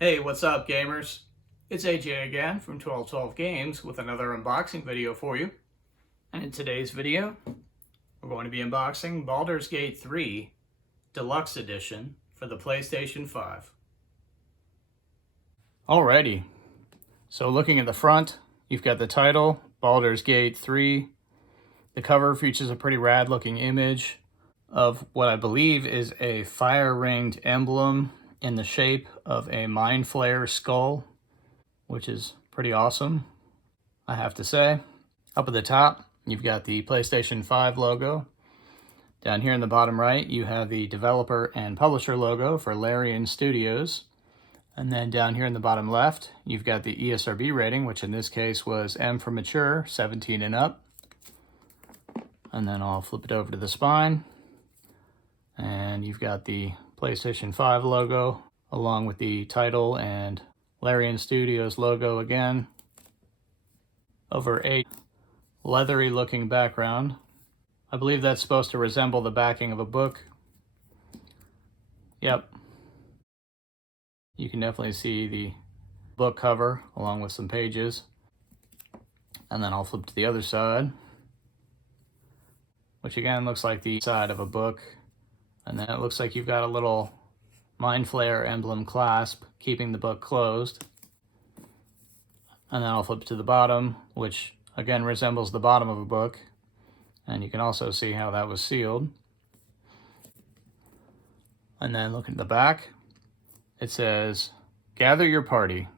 Hey, what's up, gamers? It's AJ again from 1212 Games with another unboxing video for you. And in today's video, we're going to be unboxing Baldur's Gate 3 Deluxe Edition for the PlayStation 5. Alrighty, so looking at the front, you've got the title, Baldur's Gate 3. The cover features a pretty rad looking image of what I believe is a fire-ringed emblem in the shape of a Mind Flayer skull, which is pretty awesome, I have to say. Up at the top, you've got the PlayStation 5 logo. Down here in the bottom right, you have the developer and publisher logo for Larian Studios. And then down here in the bottom left, you've got the ESRB rating, which in this case was M for mature, 17 and up. And then I'll flip it over to the spine. And you've got the PlayStation 5 logo, along with the title and Larian Studios logo again, over a leathery looking background. I believe that's supposed to resemble the backing of a book. Yep. You can definitely see the book cover along with some pages. And then I'll flip to the other side, which again looks like the side of a book. And then it looks like you've got a little Mind Flayer emblem clasp keeping the book closed. And then I'll flip to the bottom, which again resembles the bottom of a book. And you can also see how that was sealed. And then looking at the back, it says, "Gather your party.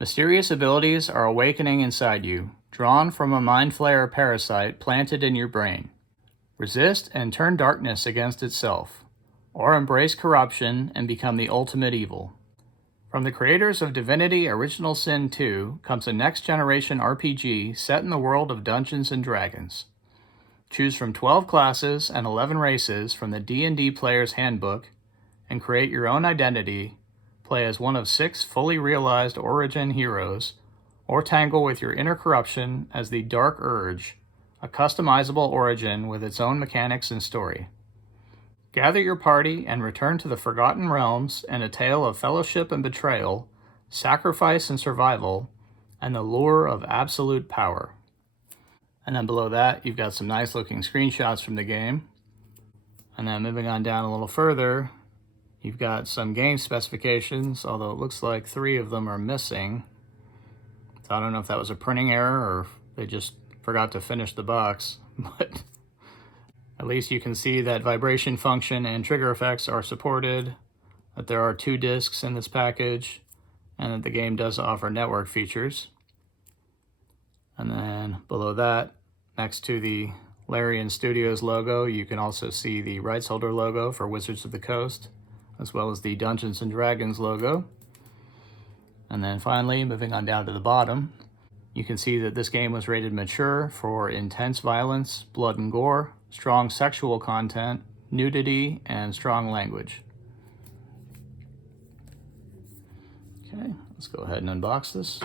Mysterious abilities are awakening inside you, drawn from a Mind Flayer parasite planted in your brain. Resist and turn darkness against itself, or embrace corruption and become the ultimate evil." From the creators of Divinity Original Sin 2 comes a next-generation RPG set in the world of Dungeons & Dragons. Choose from 12 classes and 11 races from the D&D Player's Handbook and create your own identity, play as one of 6 fully realized origin heroes, or tangle with your inner corruption as the Dark Urge, a customizable origin with its own mechanics and story. Gather your party and return to the Forgotten Realms in a tale of fellowship and betrayal, sacrifice and survival, and the lure of absolute power. And then below that, you've got some nice looking screenshots from the game. And then moving on down a little further, you've got some game specifications, although it looks like 3 of them are missing. So I don't know if that was a printing error or if they just forgot to finish the box, but at least you can see that vibration function and trigger effects are supported, that there are 2 discs in this package, and that the game does offer network features. And then below that, next to the Larian Studios logo, you can also see the rights holder logo for Wizards of the Coast, as well as the Dungeons & Dragons logo. And then finally, moving on down to the bottom, you can see that this game was rated mature for intense violence, blood and gore, strong sexual content, nudity, and strong language. Okay, let's go ahead and unbox this.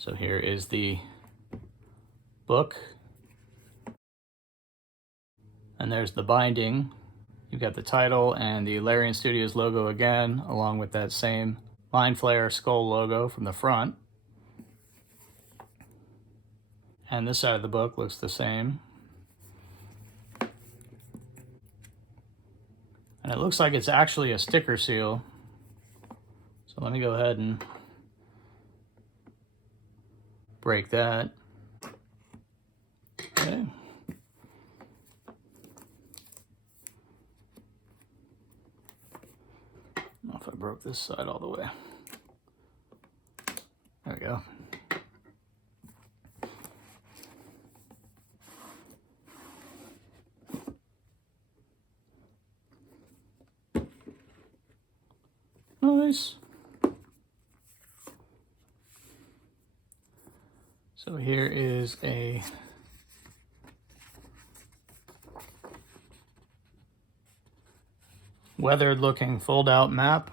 So here is the book. And there's the binding. You've got the title and the Larian Studios logo again, along with that same Mind Flayer skull logo from the front. And this side of the book looks the same. And it looks like it's actually a sticker seal. So let me go ahead and break that. Okay. I don't know if I broke this side all the way. There we go. Nice. So here is a weathered looking fold out map.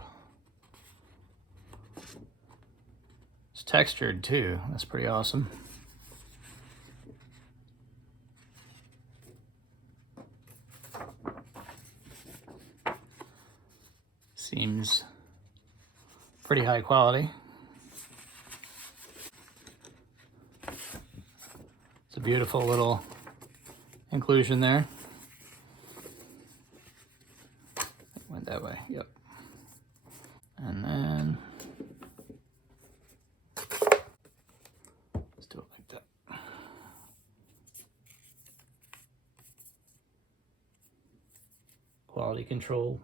It's textured too. That's pretty awesome. Seems pretty high quality. It's a beautiful little inclusion there. It went that way, yep. And then let's do it like that. Quality control.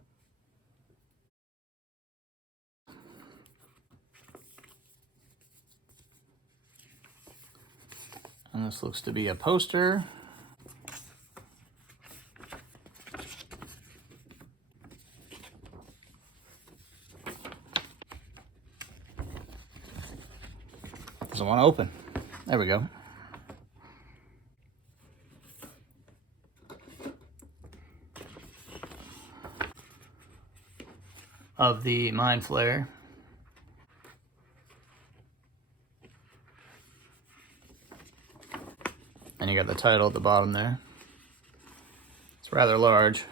And this looks to be a poster. Doesn't want to open. There we go. Of the Mind Flayer. And you got the title at the bottom there. It's rather large.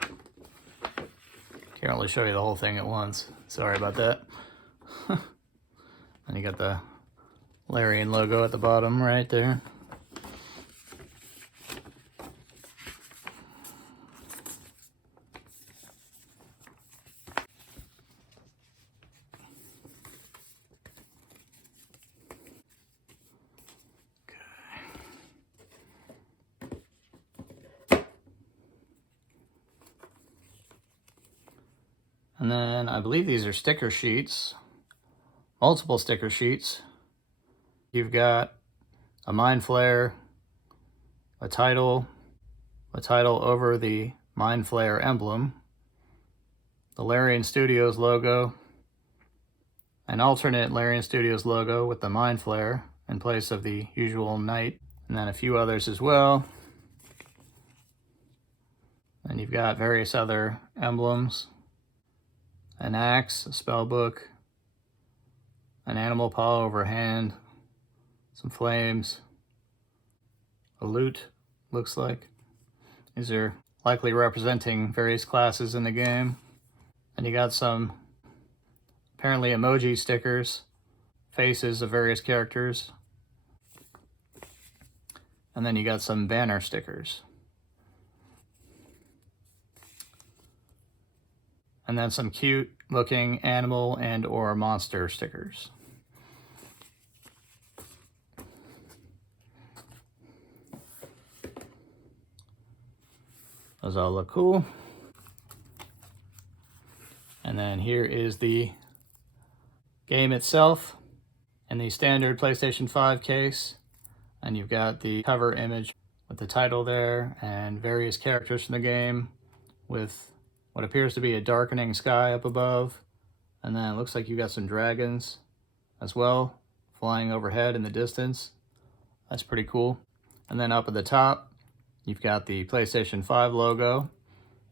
Can't really show you the whole thing at once. Sorry about that. And you got the Larian logo at the bottom right there. And then I believe these are sticker sheets, multiple sticker sheets. You've got a Mind Flayer, a title over the Mind Flayer emblem, the Larian Studios logo, an alternate Larian Studios logo with the Mind Flayer in place of the usual knight, and then a few others as well. And you've got various other emblems. An axe, a spell book, an animal paw over a hand, some flames, a lute, looks like. These are likely representing various classes in the game. And you got some apparently emoji stickers, faces of various characters. And then you got some banner stickers. And then some cute looking animal and or monster stickers. Those all look cool. And then here is the game itself in the standard PlayStation 5 case. And you've got the cover image with the title there and various characters from the game with what appears to be a darkening sky up above. And then it looks like you've got some dragons as well flying overhead in the distance. That's pretty cool. And then up at the top, you've got the PlayStation 5 logo.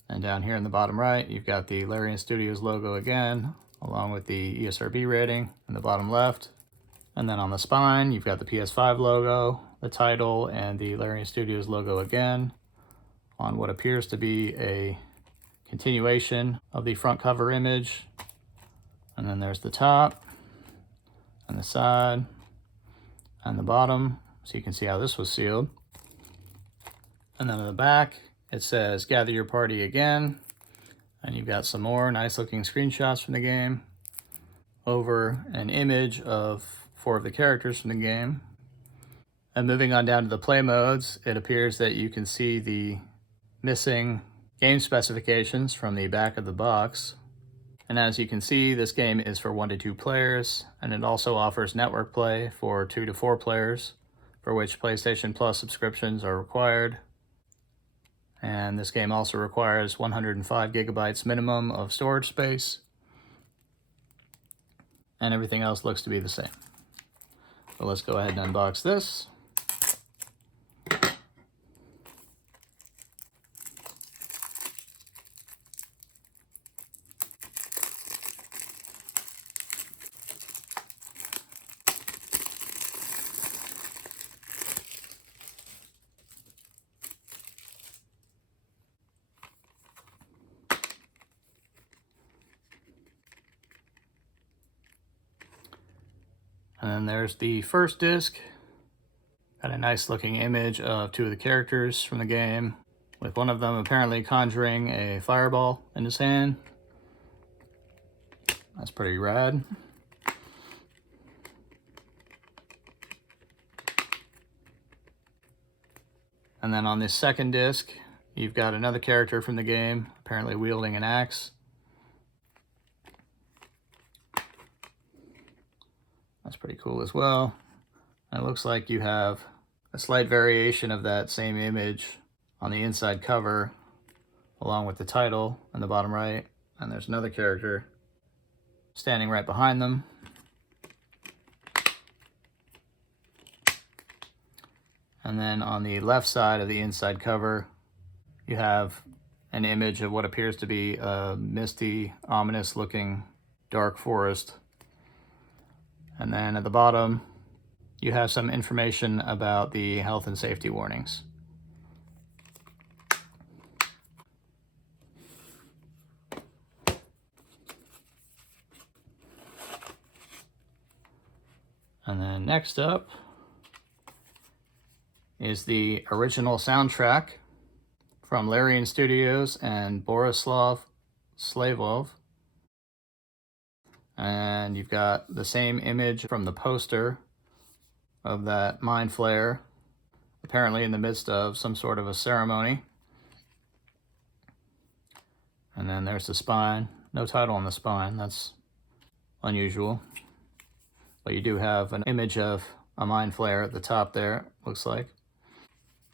And down here in the bottom right, you've got the Larian Studios logo again, along with the ESRB rating in the bottom left. And then on the spine, you've got the PS5 logo, the title, and the Larian Studios logo again on what appears to be a continuation of the front cover image. And then there's the top and the side and the bottom, so you can see how this was sealed. And then in the back, it says gather your party again. And you've got some more nice looking screenshots from the game over an image of 4 of the characters from the game. And moving on down to the play modes, it appears that you can see the missing game specifications from the back of the box. And as you can see, this game is for 1 to 2 players, and it also offers network play for 2 to 4 players, for which PlayStation Plus subscriptions are required. And this game also requires 105 gigabytes minimum of storage space. and everything else looks to be the same. So let's go ahead and unbox this. And then there's the first disc. Got a nice looking image of two of the characters from the game, with one of them apparently conjuring a fireball in his hand. That's pretty rad. And then on this second disc, you've got another character from the game, apparently wielding an axe. That's pretty cool as well. And it looks like you have a slight variation of that same image on the inside cover, along with the title in the bottom right. And there's another character standing right behind them. And then on the left side of the inside cover, you have an image of what appears to be a misty, ominous looking dark forest. And then at the bottom, you have some information about the health and safety warnings. And then next up is the original soundtrack from Larian Studios and Borislav Slavov. And you've got the same image from the poster of that mind flayer, apparently in the midst of some sort of a ceremony. And then there's the spine. No title on the spine, that's unusual. But you do have an image of a mind flayer at the top there, looks like.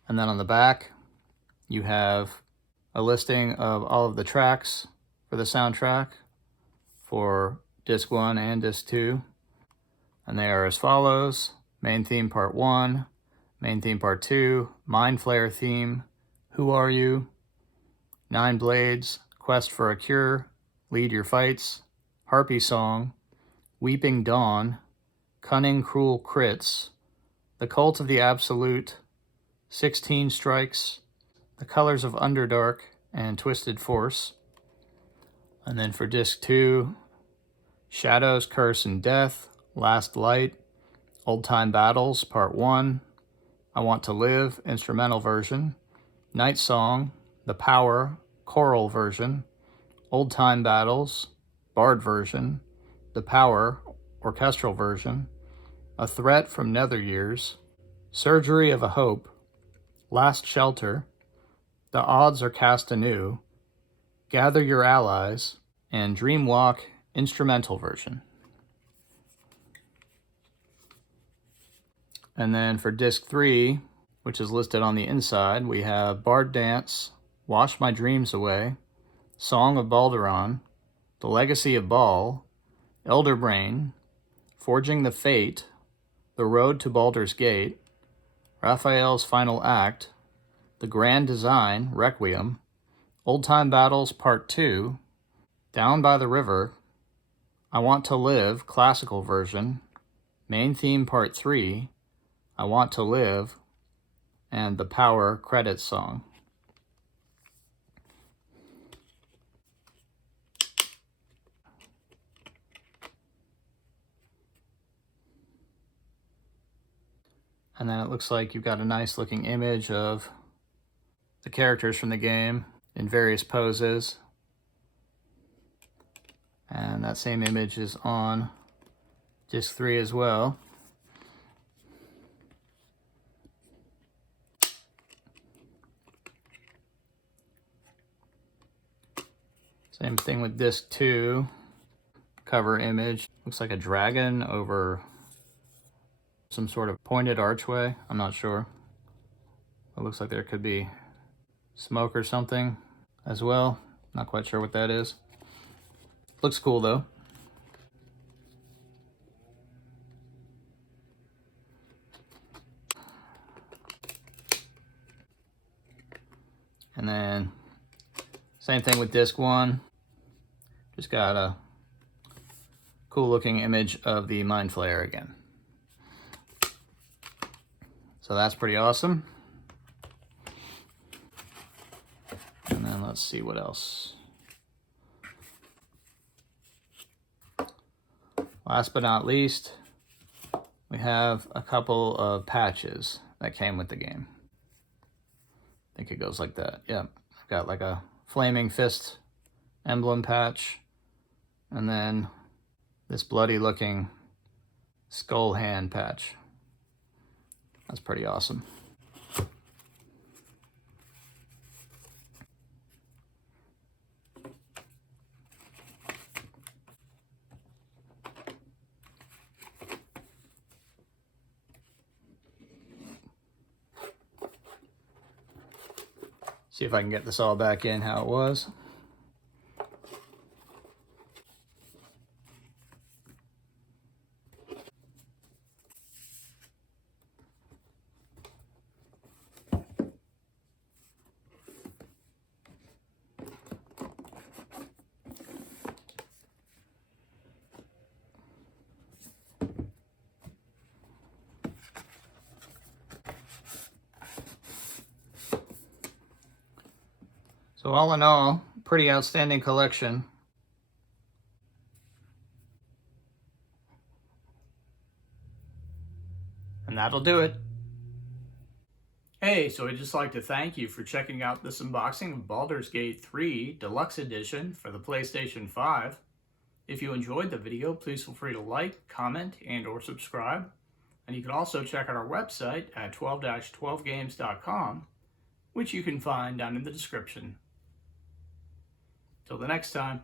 And then on the back, you have a listing of all of the tracks for the soundtrack for Disc 1 and Disc 2. And they are as follows: Main Theme Part 1, Main Theme Part 2, Mind Flayer Theme, Who Are You, Nine Blades, Quest for a Cure, Lead Your Fights, Harpy Song, Weeping Dawn, Cunning Cruel Crits, The Cult of the Absolute, 16 Strikes, The Colors of Underdark, and Twisted Force. And then for Disc 2, Shadows, Curse, and Death, Last Light, Old Time Battles, Part 1, I Want to Live, Instrumental Version, Night Song, The Power, Choral Version, Old Time Battles, Bard Version, The Power, Orchestral Version, A Threat from Nether Years, Surgery of a Hope, Last Shelter, The Odds Are Cast Anew, Gather Your Allies, and Dream Walk, Instrumental Version. And then for Disc 3, which is listed on the inside, we have Bard Dance, Wash My Dreams Away, Song of Baldur, The Legacy of Baal, Elder Brain, Forging the Fate, The Road to Baldur's Gate, Raphael's Final Act, The Grand Design, Requiem, Old Time Battles Part 2, Down by the River, I Want to Live, Classical Version, Main Theme Part 3, I Want to Live, and The Power Credits Song. And then it looks like you've got a nice looking image of the characters from the game in various poses. And that same image is on Disc 3 as well. Same thing with Disc 2. Cover image. Looks like a dragon over some sort of pointed archway. I'm not sure. It looks like there could be smoke or something as well. Not quite sure what that is. Looks cool though. Same thing with disc 1. Just got a cool looking image of the Mind Flayer again. So that's pretty awesome. And then let's see what else. Last but not least, we have a couple of patches that came with the game. I think it goes like that. Yep. I've got like a flaming fist emblem patch, and then this bloody looking skull hand patch. That's pretty awesome. See if I can get this all back in how it was. So all in all, pretty outstanding collection. And that'll do it. Hey, so I'd just like to thank you for checking out this unboxing of Baldur's Gate 3 Deluxe Edition for the PlayStation 5. If you enjoyed the video, please feel free to like, comment, and or subscribe. And you can also check out our website at 12-12games.com, which you can find down in the description. Till the next time.